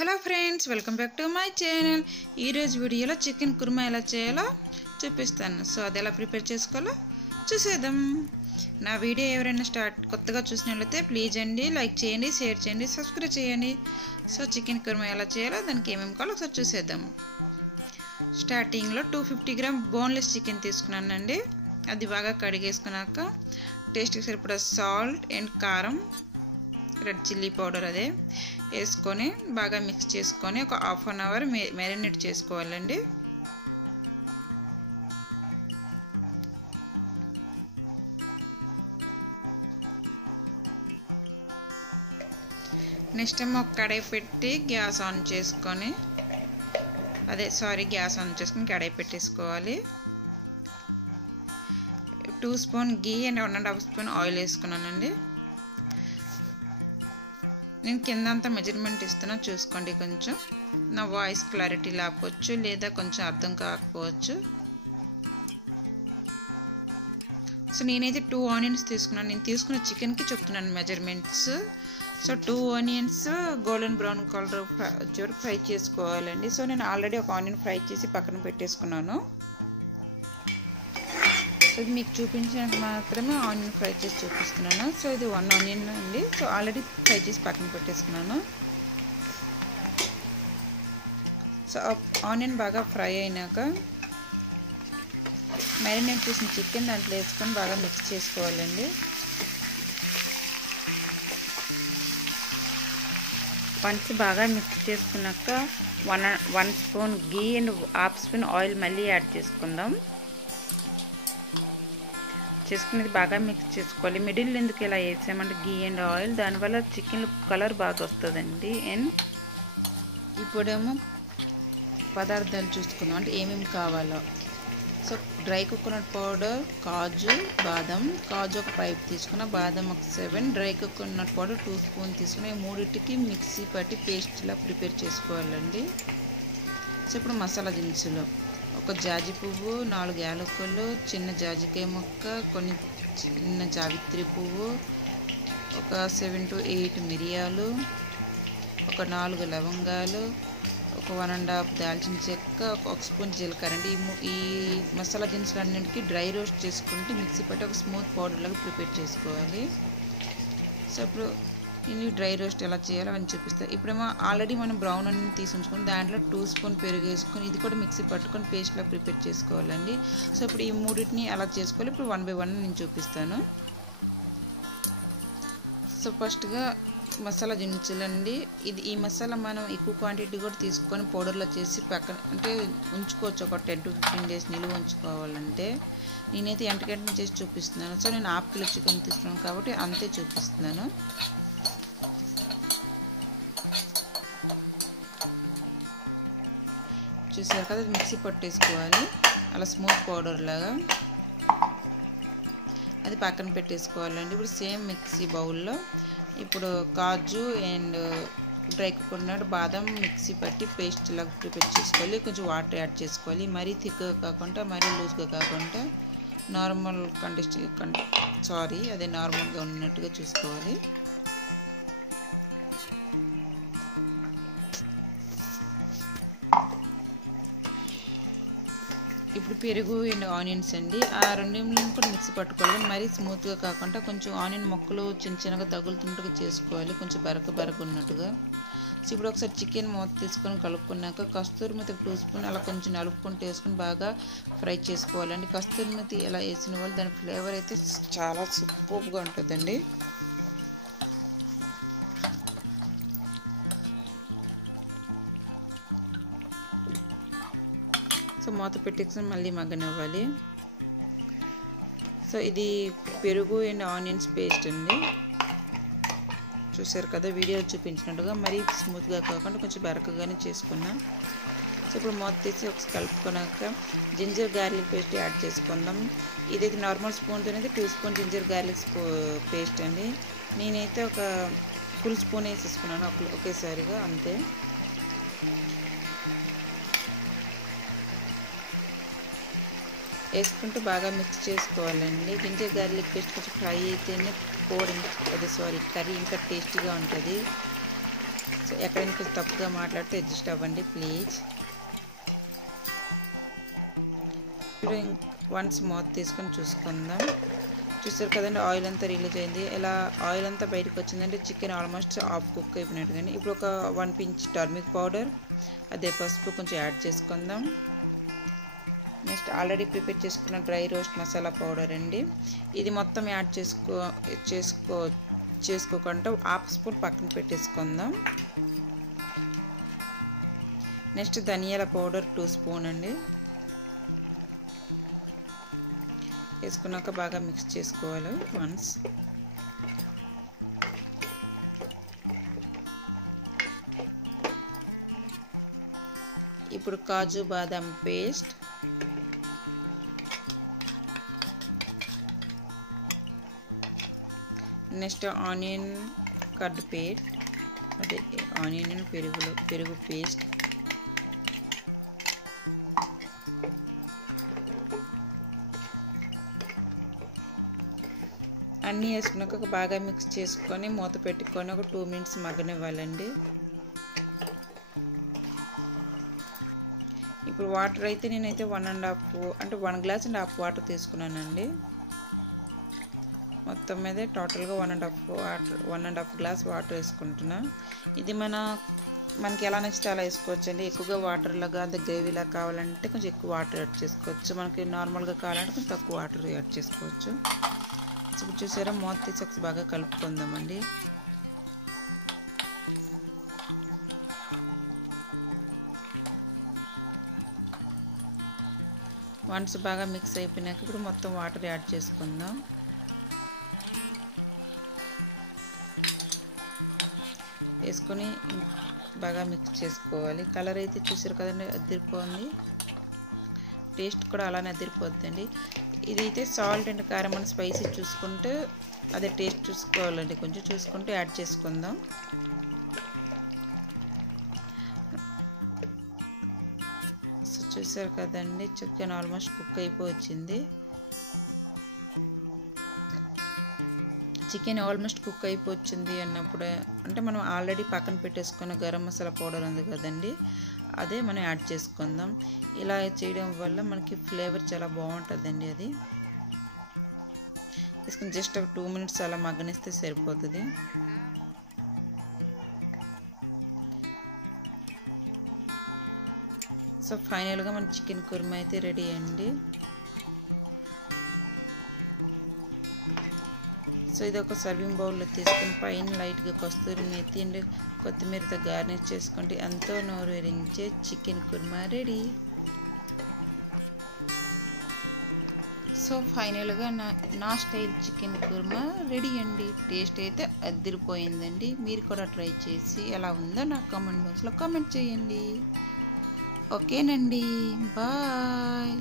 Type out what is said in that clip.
Hello friends, welcome back to my channel. ఈరోజు వీడియోలో chicken kurma ఎలా చేయాలో చూపిస్తాను. సో అది ఎలా ప్రిపేర్ చేసుకోవాలో చూసేద్దాం. నా వీడియో ఎవరైనా కొత్తగా చూసినట్లయితే ప్లీజ్ అండి లైక్ చేయండి, షేర్ చేయండి, సబ్స్క్రైబ్ చేయండి. సో చికెన్ కుర్మా ఎలా చేయాలో దానికి ఏమేమి కావాలో ఒకసారి చూసేద్దాం. స్టార్టింగ్లో 250 గ్రామ్ బోన్లెస్ చికెన్ తీసుకున్నానండి. అది బాగా కడిగేసుకున్నాక టేస్ట్కి సరిపడా సాల్ట్ అండ్ కారం, రెడ్ చిల్లీ పౌడర్ అదే వేసుకొని బాగా మిక్స్ చేసుకొని ఒక హాఫ్ అన్ అవర్ మ్యారినేట్ చేసుకోవాలండి. నెక్స్ట్ ఏమో ఒక కడాయి పెట్టి గ్యాస్ ఆన్ చేసుకొని కడాయి పెట్టేసుకోవాలి. 2 spoon ghee and 1.5 spoon oil వేసుకున్నానండి. నేను కిందంతా మెజర్మెంట్ ఇస్తున్నా, చూసుకోండి. కొంచెం నా వాయిస్ క్లారిటీ లేకపోవచ్చు లేదా కొంచెం అర్థం కాకపోవచ్చు. సో నేనైతే 2 ఆనియన్స్ తీసుకున్నాను. నేను తీసుకున్న చికెన్కి చెప్తున్నాను measurements. So 2 onions golden brown colour fry చేసుకోవాలండి. సో నేను ఆల్రెడీ ఒక ఆనియన్ ఫ్రై చేసి పక్కన పెట్టేసుకున్నాను. సో ఇది మీకు చూపించడానికి మాత్రమే ఆనియన్ ఫ్రై చేసి చూపిస్తున్నాను. సో ఇది 1 ఆనియన్ అండి. సో ఆల్రెడీ ఫ్రై చేసి పక్కన పెట్టేసుకున్నాను. సో ఆనియన్ బాగా ఫ్రై అయినాక మ్యారినేట్ చేసిన చికెన్ దాంట్లో వేసుకొని బాగా మిక్స్ చేసుకోవాలండి. వన్స్ బాగా మిక్స్ చేసుకున్నాక 1 spoon ghee and half spoon oil మళ్ళీ యాడ్ చేసుకుందాం. చేసుకునేది బాగా మిక్స్ చేసుకోవాలి. మిడిల్ ఎందుకు ఇలా వేసామంటే గీ అండ్ ఆయిల్, దానివల్ల చికెన్ కలర్ బాగా వస్తుందండి. అండ్ ఇప్పుడేమో పదార్థాలు చూసుకుందాం, అంటే ఏమేమి కావాలో. సో డ్రై కోకోనట్ పౌడర్, కాజు, బాదం. కాజు ఒక 5 తీసుకున్న, బాదం ఒక 7, డ్రై కోకోనట్ పౌడర్ 2 స్పూన్ తీసుకుని మూడింటికి మిక్సీ పట్టి పేస్ట్లా ప్రిపేర్ చేసుకోవాలండి. సో ఇప్పుడు మసాలా దినుసులు: ఒక జాజి పువ్వు, 4 యాలకులు, చిన్న జాజికాయ ముక్క, కొన్ని చిన్న జావిత్రి పువ్వు, ఒక 7 to 8 మిరియాలు, ఒక 4 లవంగాలు, ఒక 1.5 దాల్చిన చెక్క, ఒక స్పూన్ జీలకర్ర అండి. ఈ మసాలా దినుసులన్నింటికి డ్రై రోస్ట్ చేసుకుంటే మిక్సీ పట్టి ఒక స్మూత్ పౌడర్ లాగా ప్రిపేర్ చేసుకోవాలి. సో ఇప్పుడు ఇది డ్రై రోస్ట్ ఎలా చేయాలో అని చూపిస్తాను. ఇప్పుడేమో ఆల్రెడీ మనం బ్రౌన్ అన్ని తీసి ఉంచుకొని దాంట్లో 2 స్పూన్ పెరుగు వేసుకొని ఇది కూడా మిక్సీ పట్టుకొని పేస్ట్లా ప్రిపేర్ చేసుకోవాలండి. సో ఇప్పుడు ఈ మూడింటిని అలా చేసుకోవాలి. ఇప్పుడు 1 by 1 నేను చూపిస్తాను. సో ఫస్ట్గా మసాలా దినుసులండి. ఈ మసాలా మనం ఎక్కువ క్వాంటిటీ కూడా తీసుకొని పౌడర్లో చేసి పక్కన అంటే ఉంచుకోవచ్చు. ఒక 10 to 15 days నిలువ ఉంచుకోవాలంటే. నేనైతే ఎంటగంటని చేసి చూపిస్తున్నాను. సో నేను ½ కిలో చికెన్ తీసుకున్నాను కాబట్టి అంతే చూపిస్తున్నాను. చూసారు కదా, మిక్సీ పట్టేసుకోవాలి అలా స్మూత్ పౌడర్ లాగా. అది పక్కన పెట్టేసుకోవాలండి. ఇప్పుడు సేమ్ మిక్సీ బౌల్లో ఇప్పుడు కాజు అండ్ డ్రై కోకోనట్, బాదం మిక్సీ పట్టి పేస్ట్ లాగా ప్రిపేర్ చేసుకోవాలి. కొంచెం వాటర్ యాడ్ చేసుకోవాలి. మరీ థిక్గా కాకుండా మరీ లూజ్గా కాకుండా నార్మల్ నార్మల్గా ఉన్నట్టుగా చూసుకోవాలి. ఇప్పుడు పెరుగు అండ్ ఆనియన్స్ అండి. ఆ రెండింటిని కూడా మిక్సీ పట్టుకోవాలి. మరీ స్మూత్గా కాకుండా కొంచెం ఆనియన్ ముక్కలు చిన్నగా తగులుతున్నట్టుగా చేసుకోవాలి, కొంచెం బరక ఉన్నట్టుగా. సో ఇప్పుడు ఒకసారి చికెన్ మూత తీసుకొని కలుపుకున్నాక కస్తూరి మెతి 2 స్పూన్ అలా కొంచెం నలుపుకుంటూ వేసుకొని బాగా ఫ్రై చేసుకోవాలండి. కస్తూరి మెతి ఇలా వేసిన వాళ్ళు దాని ఫ్లేవర్ అయితే చాలా సూపర్గా ఉంటుందండి. సో మూత పెట్టేసి మళ్ళీ మగ్గనివ్వాలి. సో ఇది పెరుగు అండ్ ఆనియన్స్ పేస్ట్ అండి. చూసారు కదా వీడియో చూపించినట్టుగా, మరీ స్మూత్గా కాకుండా కొంచెం బరకగానే చేసుకున్నాం. సో ఇప్పుడు మూత తీసి ఒకసారి కలుపుకున్నాక జింజర్ గార్లిక్ పేస్ట్ యాడ్ చేసుకుందాం. ఇదైతే నార్మల్ స్పూన్తో 2 స్పూన్ జింజర్ గార్లిక్ పేస్ట్ అండి. నేనైతే ఒక ఫుల్ స్పూన్ వేసేసుకున్నాను ఒకేసారిగా, అంతే. వేసుకుంటూ బాగా మిక్స్ చేసుకోవాలండి. జింజర్ గార్లిక్ పేస్ట్ కొంచెం ఫ్రై అయితేనే కర్రీ ఇంకా టేస్టీగా ఉంటుంది. సో ఎక్కడైనా కొంచెం తప్పుగా మాట్లాడితే అడ్జస్ట్ అవ్వండి ప్లీజ్. ఇప్పుడు వన్స్ మూత తీసుకొని చూసుకుందాం. చూసారు కదండి, ఆయిల్ అంతా రిలీజ్ అయింది. ఇలా ఆయిల్ అంతా బయటకు వచ్చిందంటే చికెన్ ఆల్మోస్ట్ హాఫ్ కుక్ అయిపోయినట్టు. కానీ ఇప్పుడు ఒక 1 pinch టర్మిక్ పౌడర్, అదే పసుపు కొంచెం యాడ్ చేసుకుందాం. నెక్స్ట్ ఆల్రెడీ ప్రిపేర్ చేసుకున్న డ్రై రోస్ట్ మసాలా పౌడర్ అండి, ఇది మొత్తం యాడ్ చేసుకోకుండా 1/2 స్పూన్ పక్కన పెట్టేసుకుందాం. నెక్స్ట్ ధనియాల పౌడర్ 2 స్పూన్ అండి వేసుకున్నాక బాగా మిక్స్ చేసుకోవాలి వన్స్. ఇప్పుడు కాజు బాదాం paste, next onion curd paste, అదే ఆనియన్ పెరుగు పేస్ట్, అన్నీ వేసుకున్నాక బాగా మిక్స్ చేసుకొని మూత పెట్టుకొని ఒక 2 minutes మగ్గనివ్వాలండి. ఇప్పుడు వాటర్ అయితే నేనైతే 1 glass and half వాటర్ తీసుకున్నానండి. మొత్తం మీద టోటల్గా 1.5 glass వాటర్ వేసుకుంటున్నా. ఇది మనకి ఎలా నచ్చితే అలా వేసుకోవచ్చండి. ఎక్కువగా వాటర్ లాగా అంత గ్రేవీలా కావాలంటే కొంచెం ఎక్కువ వాటర్ యాడ్ చేసుకోవచ్చు, మనకి నార్మల్గా కావాలంటే కొంచెం తక్కువ వాటర్ యాడ్ చేసుకోవచ్చు. ఇప్పుడు చూసారా, మూత తీసి ఒకసారి బాగా కలుపుకుందామండి. వన్స్ బాగా మిక్స్ అయిపోయినాక ఇప్పుడు మొత్తం వాటర్ యాడ్ చేసుకుందాం. వేసుకొని బాగా మిక్స్ చేసుకోవాలి. కలర్ అయితే చూసారు కదండి, అదిరిపోతుంది. టేస్ట్ కూడా అలానే అదిరిపోద్దండి. ఇదైతే సాల్ట్ అండ్ కారం అని స్పైసీ చూసుకుంటూ అదే టేస్ట్ చూసుకోవాలండి, కొంచెం చూసుకుంటూ యాడ్ చేసుకుందాం. సో చూసారు కదండి, చికెన్ ఆల్మోస్ట్ కుక్ అయిపోయింది. చికెన్ ఆల్మోస్ట్ కుక్ అయిపోయింది అన్నప్పుడు అంటే మనం ఆల్రెడీ పక్కన పెట్టేసుకున్న గరం మసాలా పౌడర్ ఉంది కదండి, అదే మనం యాడ్ చేసుకుందాం. ఇలా చేయడం వల్ల మనకి ఫ్లేవర్ చాలా బాగుంటుందండి. అది తీసుకుని జస్ట్ ఒక 2 minutes అలా మగ్గనిస్తే సరిపోతుంది. సో ఫైనల్గా మన చికెన్ కుర్మా అయితే రెడీ అండి. సో ఇది ఒక సర్వింగ్ బౌల్లో తీసుకుని పైన లైట్గా కస్తూరి మెతి అండ్ కొత్తిమీరతో గార్నిష్ చేసుకుంటే ఎంతో నోరూరించే చికెన్ కుర్మా రెడీ. సో ఫైనల్గా నా స్టైల్ చికెన్ కుర్మా రెడీ అండి. టేస్ట్ అయితే అదిరిపోయిందండి. మీరు కూడా ట్రై చేసి ఎలా ఉందో నాకు కామెంట్ బాక్స్లో కామెంట్ చేయండి. ఓకేనండి, బాయ్.